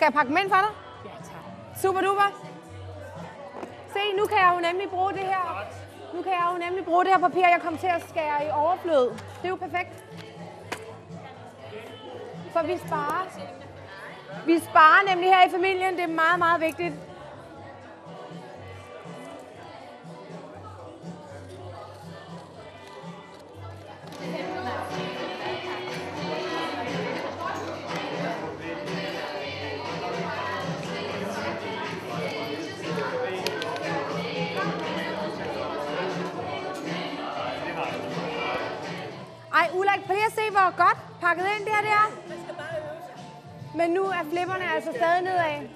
Skal jeg pakke dem ind for dig? Ja, tak. Super duper. Se, nu kan jeg jo nemlig bruge det her. Nu kan jeg jo nemlig bruge det her papir, jeg kom til at skære i overflod. Det er jo perfekt. For vi sparer. Vi sparer nemlig her i familien. Det er meget, meget vigtigt. Ej, Ulrik, prøv lige at se, hvor godt pakket ind det her det er. Men nu er flipperne altså stadig nedad.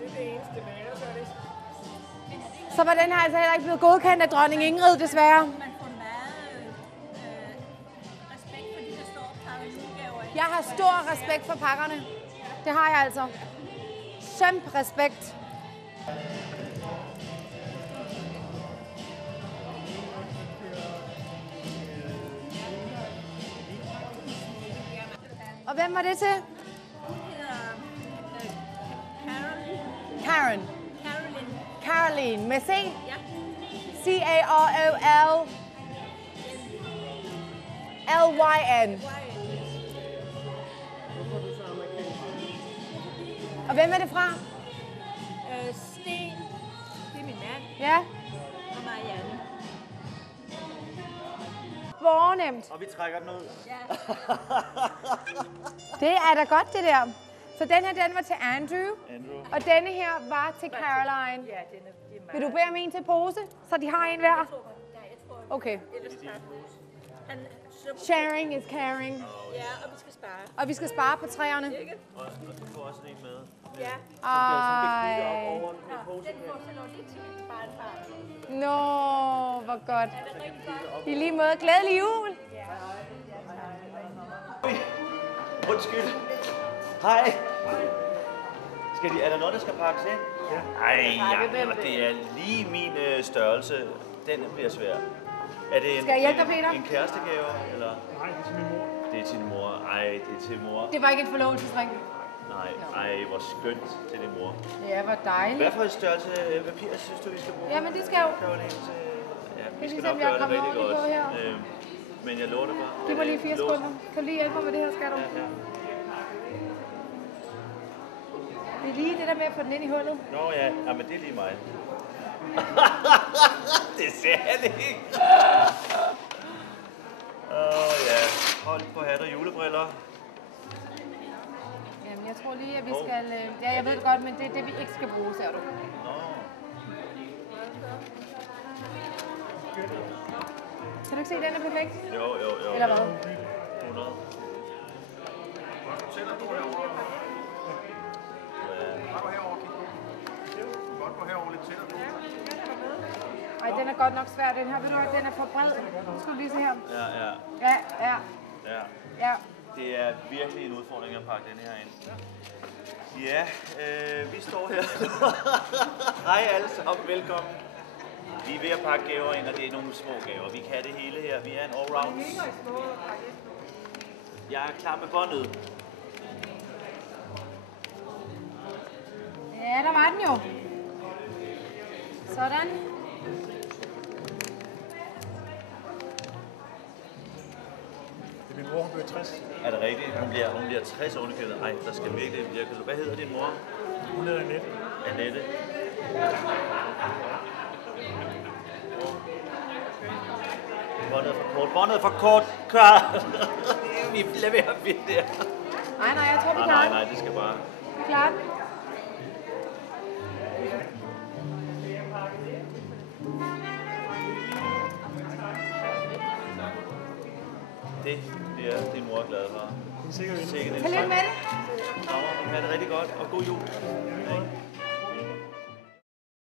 Så var den her altså heller ikke blevet godkendt af dronning Ingrid, desværre. Jeg har stor respekt for pakkerne. Det har jeg altså. Kæmpe respekt. Og hvem var det til? Karen. Caroline. Med C? Ja. C-A-R-O-L-L-Y-N. Og hvem er det fra? Sten. Det er min mand. Ja. Og Marianne. Fornemt. Og vi trækker den ud. Ja. Det er da godt, det der. Så den her, den var til Andrew. Og denne her var til Caroline. Ja, det er meget. Vil du bede om en til pose, så de har en hver? Ja, jeg tror. Okay. Ellers han, Sharing is caring. ja, og vi skal spare. Og vi skal spare på træerne. Ikke? Og du får også en med. Ja. Ej. Den får så lov lidt til mit barnbarn. Nå, hvor godt. Er det rigtig godt? I lige måde. Glædelig jul. Undskyld. Hej. Er der noget, der skal pakkes ind? Ja. Ej, ja, det er lige min størrelse. Den bliver svær. Er det Skal jeg hjælpe dig, Peter? En kærestegave, eller? Nej, det er til min mor. Det er til din mor. Ej, det er til mor. Det var ikke et forlovelsesring. Nej, ej, hvor skønt til din mor. Ja, hvor dejligt. Hvad for en størrelse papir synes du, vi skal bruge? Jamen, det skal jo. Caroline, til... Ja, vi skal ligesom, nok jeg gøre det kommer rigtig godt. ordentligt på her. Men jeg lover det bare. Giv mig lige 4 Lås. sekunder. Kan du lige hjælpe mig med det her, skal du? Ja, ja. Det er lige det der med at få den ind i hullet. Nå ja, men det er lige mig. Det ser han ikke. Ja, hold på hat og julebriller. Jamen, jeg tror lige, at vi skal... Ja, jeg ved det godt, men det er det, vi ikke skal bruge, ser du. Nå. Kan du ikke se, at den er perfekt? Jo. Eller hvad? 100. Ej, den er godt nok svær, den her. Ved du hvad, den er for bred. Nu skal du lige se her. Ja. Det er virkelig en udfordring at pakke den her ind. Ja, vi står her. Hej alle sammen, velkommen. Vi er ved at pakke gaver ind, og det er nogle små gaver. Vi kan det hele her. Vi er en allround. Jeg er klar med båndet. Ja, der var den jo. Sådan. Det er min mor, hun bliver 60. Er det rigtigt? Hun bliver 60 ovenikøbet. Ej, der skal virkelig virke. Hvad hedder din mor? Hun hedder Annette. Annette. Båndet for kort. Vi lader være ved der. Nej, jeg tror, vi klarer det. Nej, det skal bare. Vi klarer det. Det bliver din mor glad for. Det er sikkert. Sikkert en Tillykke med det. Nå, ha' det rigtig godt, og god jul.